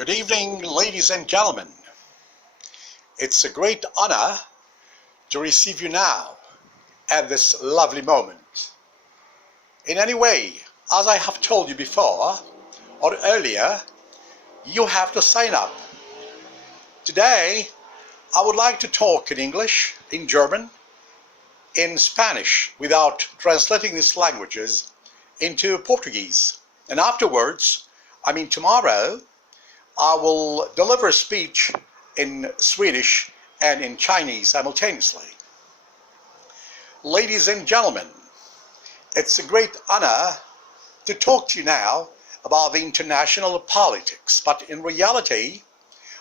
Good evening, ladies and gentlemen. It's a great honor to receive you now at this lovely moment. In any way, as I have told you before or earlier, you have to sign up. Today, I would like to talk in English, in German, in Spanish without translating these languages into Portuguese. And afterwards, tomorrow, I will deliver a speech in Swedish and in Chinese simultaneously. Ladies and gentlemen, it's a great honor to talk to you now about the international politics, but in reality,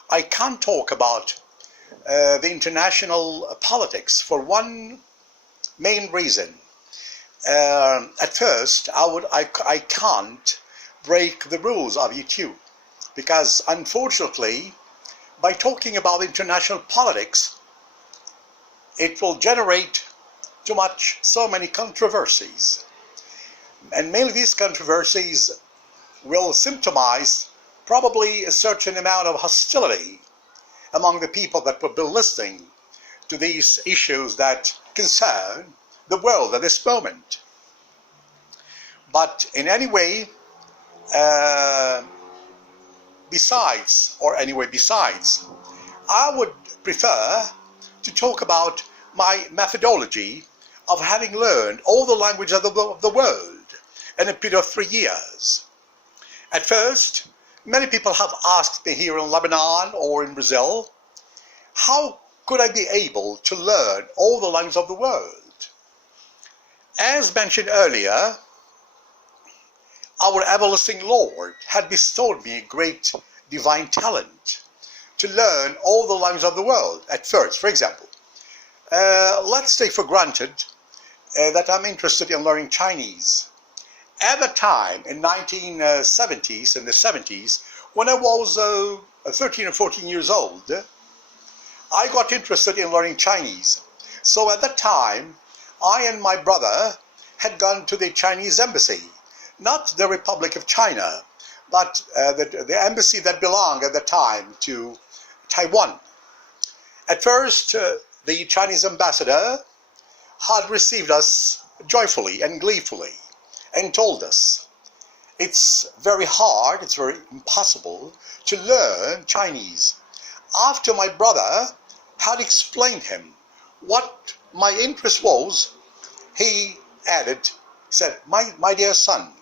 I can't talk about the international politics for one main reason. At first, I can't break the rules of YouTube. Because unfortunately, by talking about international politics, it will generate so many controversies. And mainly these controversies will symptomize probably a certain amount of hostility among the people that will be listening to these issues that concern the world at this moment. But in any way, besides, I would prefer to talk about my methodology of having learned all the languages of the world in a period of 3 years. At first, many people have asked me here in Lebanon or in Brazil, how could I be able to learn all the languages of the world? As mentioned earlier, our everlasting Lord had bestowed me a great divine talent to learn all the languages of the world at first. For example, let's take for granted that I'm interested in learning Chinese. At the time, in 1970s, in the 70s, when I was 13 or 14 years old, I got interested in learning Chinese. So at that time, I and my brother had gone to the Chinese embassy. Not the Republic of China, but the embassy that belonged at the time to Taiwan. At first, the Chinese ambassador had received us joyfully and gleefully and told us it's very hard, it's very impossible to learn Chinese. After my brother had explained him what my interest was, he said, my dear son,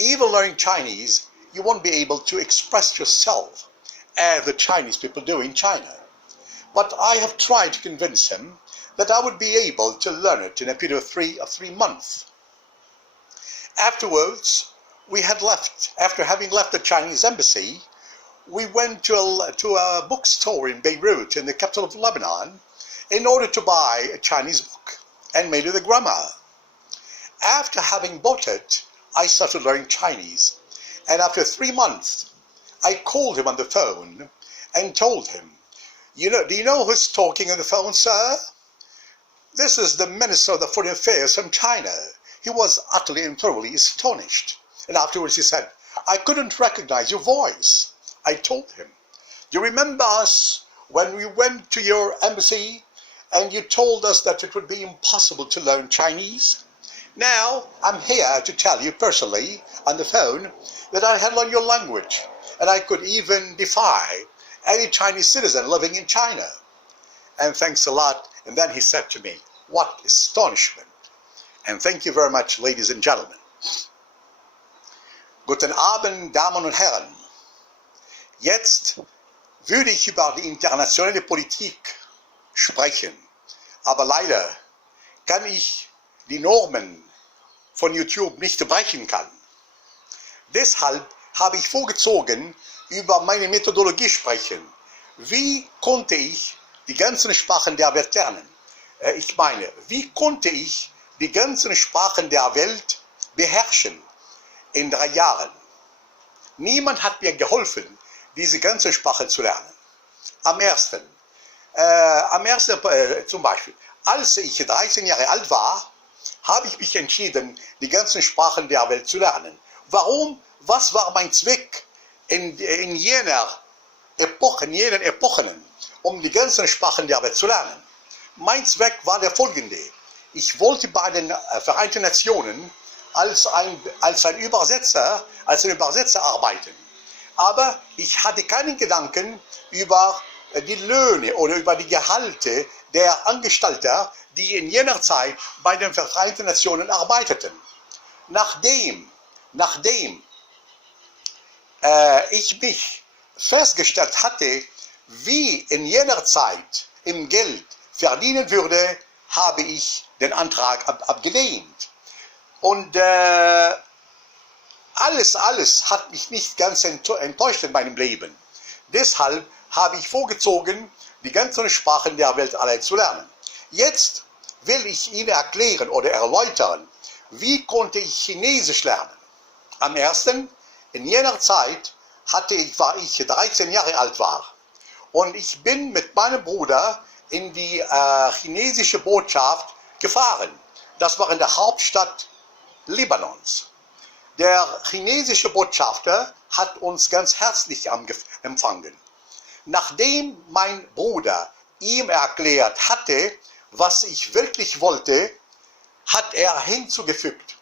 even learning Chinese, you won't be able to express yourself as the Chinese people do in China. But I have tried to convince him that I would be able to learn it in a period of three months. Afterwards, after having left the Chinese embassy, we went to a bookstore in Beirut, in the capital of Lebanon, in order to buy a Chinese book and mainly the grammar. After having bought it, I started learning Chinese, and after 3 months, I called him on the phone and told him, do you know who's talking on the phone, sir? This is the Minister of the Foreign Affairs from China. He was utterly and thoroughly astonished. And afterwards he said, I couldn't recognize your voice. I told him, do you remember us when we went to your embassy and you told us that it would be impossible to learn Chinese? Now, I'm here to tell you personally on the phone that I had learned your language and I could even defy any Chinese citizen living in China. And thanks a lot. And then he said to me, what astonishment. And thank you very much, ladies and gentlemen. Guten Abend, Damen und Herren. Jetzt würde ich über die internationale Politik sprechen, aber leider kann ich die Normen von YouTube nicht brechen kann. Deshalb habe ich vorgezogen, über meine Methodologie sprechen. Wie konnte ich die ganzen Sprachen der Welt lernen? Wie konnte ich die ganzen Sprachen der Welt beherrschen in 3 Jahren? Niemand hat mir geholfen, diese ganzen Sprachen zu lernen. Am ersten zum Beispiel, als ich 13 Jahre alt war, habe ich mich entschieden, die ganzen Sprachen der Welt zu lernen. Warum? Was war mein Zweck? in jenen Epochen, um die ganzen Sprachen der Welt zu lernen. Mein Zweck war der folgende. Ich wollte bei den Vereinten Nationen als ein Übersetzer arbeiten. Aber ich hatte keinen Gedanken über die Löhne oder über die Gehalte der Angestellten, die in jener Zeit bei den Vereinten Nationen arbeiteten. Nachdem ich mich festgestellt hatte, wie in jener Zeit im Geld verdienen würde, habe ich den Antrag abgelehnt. Und alles hat mich nicht ganz enttäuscht in meinem Leben. Deshalb habe ich vorgezogen, die ganzen Sprachen der Welt allein zu lernen. Jetzt will ich Ihnen erklären oder erläutern, wie konnte ich Chinesisch lernen. Am ersten, in jener Zeit war ich 13 Jahre alt und ich bin mit meinem Bruder in die chinesische Botschaft gefahren. Das war in der Hauptstadt Libanons. Der chinesische Botschafter hat uns ganz herzlich empfangen. Nachdem mein Bruder ihm erklärt hatte, was ich wirklich wollte, hat er hinzugefügt,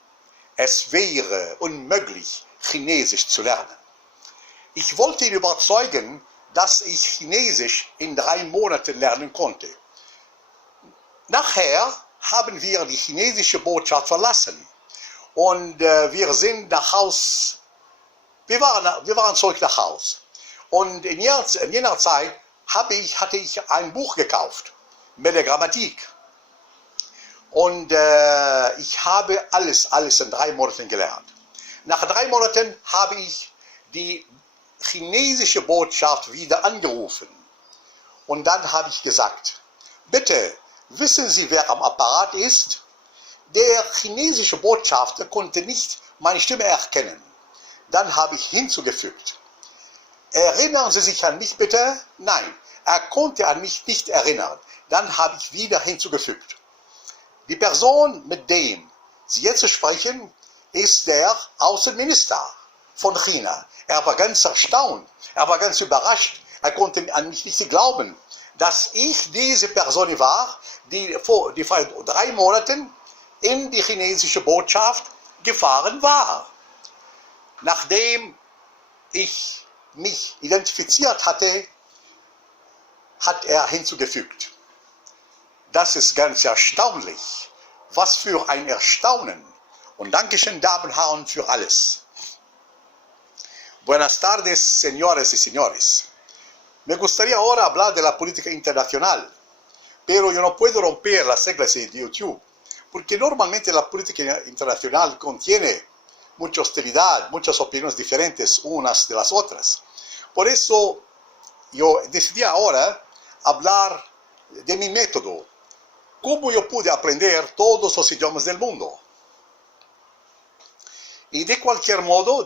es wäre unmöglich, Chinesisch zu lernen. Ich wollte ihn überzeugen, dass ich Chinesisch in 3 Monaten lernen konnte. Nachher haben wir die chinesische Botschaft verlassen und wir sind nach Haus. Wir waren zurück nach Haus. Und in jener Zeit hatte ich ein Buch gekauft mit der Grammatik. Und ich habe alles in 3 Monaten gelernt. Nach 3 Monaten habe ich die chinesische Botschaft wieder angerufen. Und dann habe ich gesagt, bitte, wissen Sie, wer am Apparat ist? Der chinesische Botschafter konnte nicht meine Stimme erkennen. Dann habe ich hinzugefügt. Erinnern Sie sich an mich bitte? Nein, er konnte an mich nicht erinnern. Dann habe ich wieder hinzugefügt. Die Person, mit dem Sie jetzt sprechen, ist der Außenminister von China. Er war ganz erstaunt, er war ganz überrascht. Er konnte an mich nicht glauben, dass ich diese Person war, die vor 3 Monaten in die chinesische Botschaft gefahren war. Nachdem ich mich identifiziert hatte, hat er hinzugefügt. Das ist ganz erstaunlich. Was für ein Erstaunen. Und Dankeschön, Damen und Herren, für alles. Buenas tardes, señores y señores. Me gustaría ahora hablar de la política internacional, pero yo no puedo romper las reglas de YouTube, porque normalmente la política internacional contiene mucha hostilidad, muchas opiniones diferentes unas de las otras. Por eso yo decidí ahora hablar de mi método, cómo yo pude aprender todos los idiomas del mundo. Y de cualquier modo,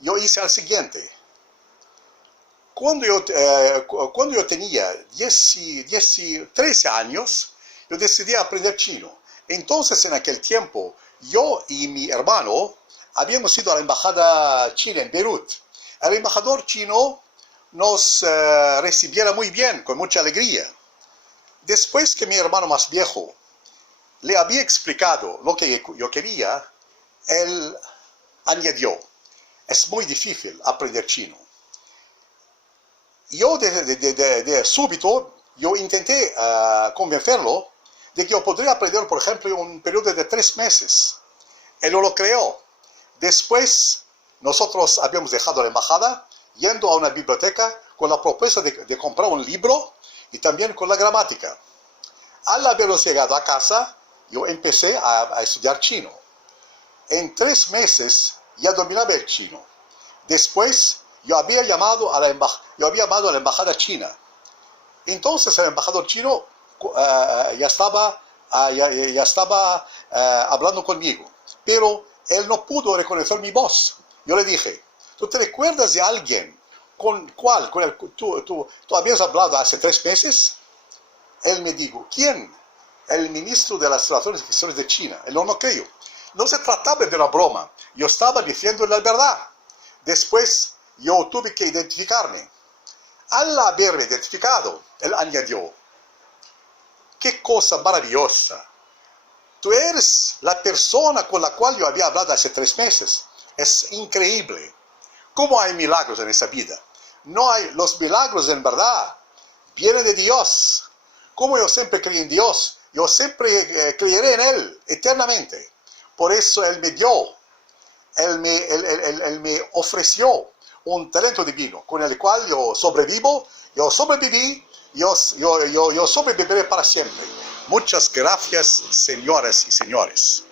yo hice el siguiente. Cuando yo tenía 13 años, yo decidí aprender chino. Entonces, en aquel tiempo, yo y mi hermano habíamos ido a la embajada china en Beirut. El embajador chino nos recibiera muy bien, con mucha alegría. Después que mi hermano más viejo le había explicado lo que yo quería, él añadió, es muy difícil aprender chino. Yo de súbito, yo intenté convencerlo de que yo podría aprender, por ejemplo, en un periodo de 3 meses. Él no lo creó. Después, nosotros habíamos dejado la embajada, yendo a una biblioteca con la propuesta de comprar un libro y también con la gramática. Al habernos llegado a casa, yo empecé a estudiar chino. En 3 meses ya dominaba el chino. Después, yo había llamado a la embajada china. Entonces el embajador chino ya estaba hablando conmigo, pero él no pudo reconocer mi voz. Yo le dije, ¿tú te recuerdas de alguien con el que tú habías hablado hace 3 meses? Él me dijo, ¿quién? El ministro de las Relaciones Exteriores de China. Él no creyó. No se trataba de una broma, yo estaba diciendo la verdad. Después yo tuve que identificarme. Al haberme identificado, él añadió, qué cosa maravillosa. Tú eres la persona con la cual yo había hablado hace 3 meses. Es increíble. ¿Cómo hay milagros en esa vida? No hay, los milagros en verdad vienen de Dios. Como yo siempre creí en Dios, yo siempre creeré en Él eternamente. Por eso Él me dio, Él me ofreció un talento divino con el cual yo sobrevivo, yo sobreviví, yo sobreviviré para siempre. Muchas gracias, señoras y señores.